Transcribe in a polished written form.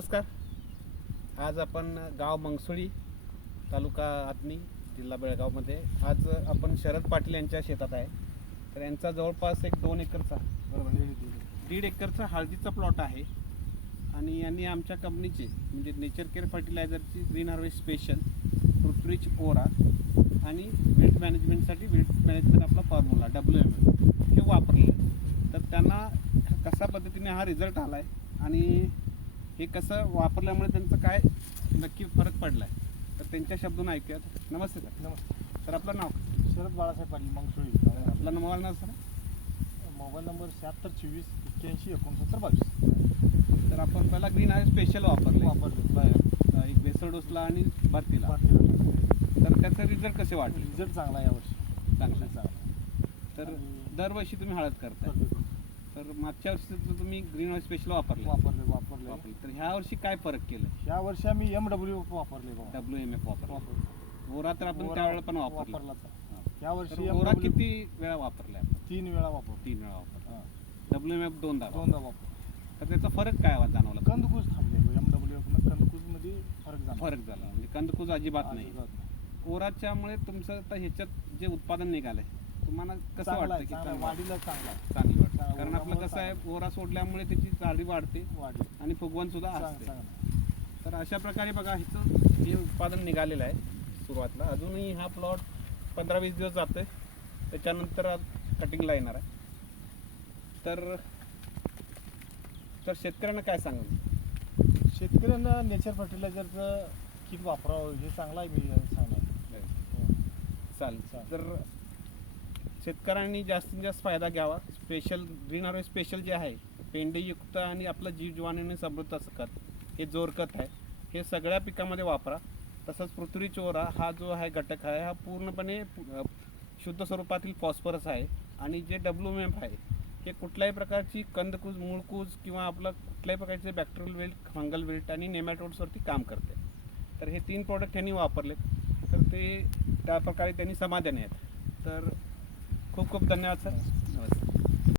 नमस्कार. आज आपण गाव मंगसुळी, तालुका आथणी, जिल्हा बेळगावमध्ये आज आपण शरद पाटील यांच्या शेतात आहे. तर यांचा जवळपास एक 2 एकरचा बरोबर 1.5 एकरचा हळदीचा प्लॉट आहे आणि यांनी आमच्या कंपनीचे म्हणजे नेचर केअर फर्टिलायझरची ग्रीन हार्वेस्ट स्पेशल, पृथ्वीच ओरा आणि विल्ट मॅनेजमेंटसाठी विल्ट मॅनेजमेंट आपला फॉर्म्युला WMF हे वापरले. तर त्यांना कशा पद्धतीने हा रिझल्ट आला आहे आणि हे कसं वापरल्यामुळे त्यांचं काय नक्की फरक पडला आहे तर त्यांच्या शब्दून ऐकूयात. नमस्ते सर. नमस्ते सर, आपलं नाव? शरद बाळासाहेब पाटील, मंगसुळी. आपला mobile number sir? Mobile number 7624816922. तर आपण पहिला ग्रीन हार्वेस्ट स्पेशल वापरले एक बेसल डोसला आणि भरतीला. तर त्याचा रिझल्ट कसे वाटले? रिझल्ट चांगला आहे यावर्षी, चांगला. तर दरवर्षी तुम्ही हळद करता. तर मागच्या वर्षी तर तुम्ही ग्रीन हार्वेस्ट स्पेशल वापरले. तर ह्या वर्षी काय फरक केलं? ह्या वर्षी आम्ही MWF वापरले बघा. WMF वापरले. ओरा तर आपण त्यावेळेला पण वापरला. या वर्षी ओरा किती वेळा वापरला आपण? 3 वेळा वापरतो. 3 वेळा वापरला. WMF दोनदा वापरतो. तर त्याचा फरक काय जाणवला? कंदकुज थांबले. MWF न कंदकुज मध्ये फरक झाला. म्हणजे कंदकुज अजिबात नाही. ओराच्यामुळे तुमचं आता ह्याच्यात जे उत्पादन निघालंय तुम्हाला कसं वाटतं की वाढीला चांगली वाटतं? कारण आपलं कसं आहे, ओरा सोडल्यामुळे त्याची जाडी वाढते आणि फुगवण सुद्धा असते. तर अशा प्रकारे बघा ह्याचं हे उत्पादन निघालेलं आहे सुरुवातीला. अजूनही हा प्लॉट 15-20 दिवस जातोय, त्याच्यानंतर कटिंगला येणार आहे. तर शेतकऱ्यांना काय सांगाल? शेतकऱ्यांना नेचर फर्टिलायझरचं किट वापरावं हे चांगलं आहे. मी सांगणार चालेल. तर शेतकऱ्यांनी जास्तीत जास्त फायदा घ्यावा. स्पेशल ग्रीन हार्वेस्ट स्पेशल जे आहे पेंडेयुक्त आणि आपलं जीवजीवाणूने समृद्ध असं खत, हे जोरखत आहे, हे सगळ्या पिकामध्ये वापरा. तसंच पृथ्वी चोरा हा जो आहे घटक आहे हा पूर्णपणे शुद्ध स्वरूपातील फॉस्फरस आहे. आणि जे WMF आहे हे कुठल्याही प्रकारची कंदकूज, मूळकूज किंवा आपलं कुठल्याही प्रकारचे बॅक्टेरियल विल्ट, फंगल विल्ट आणि नेमॅटोड्सवरती काम करते. तर हे 3 प्रोडक्ट त्यांनी वापरले तर ते त्या प्रकारे त्यांनी समाधानी आहेत. तर खूप खूप धन्यवाद सर. नमस्ते.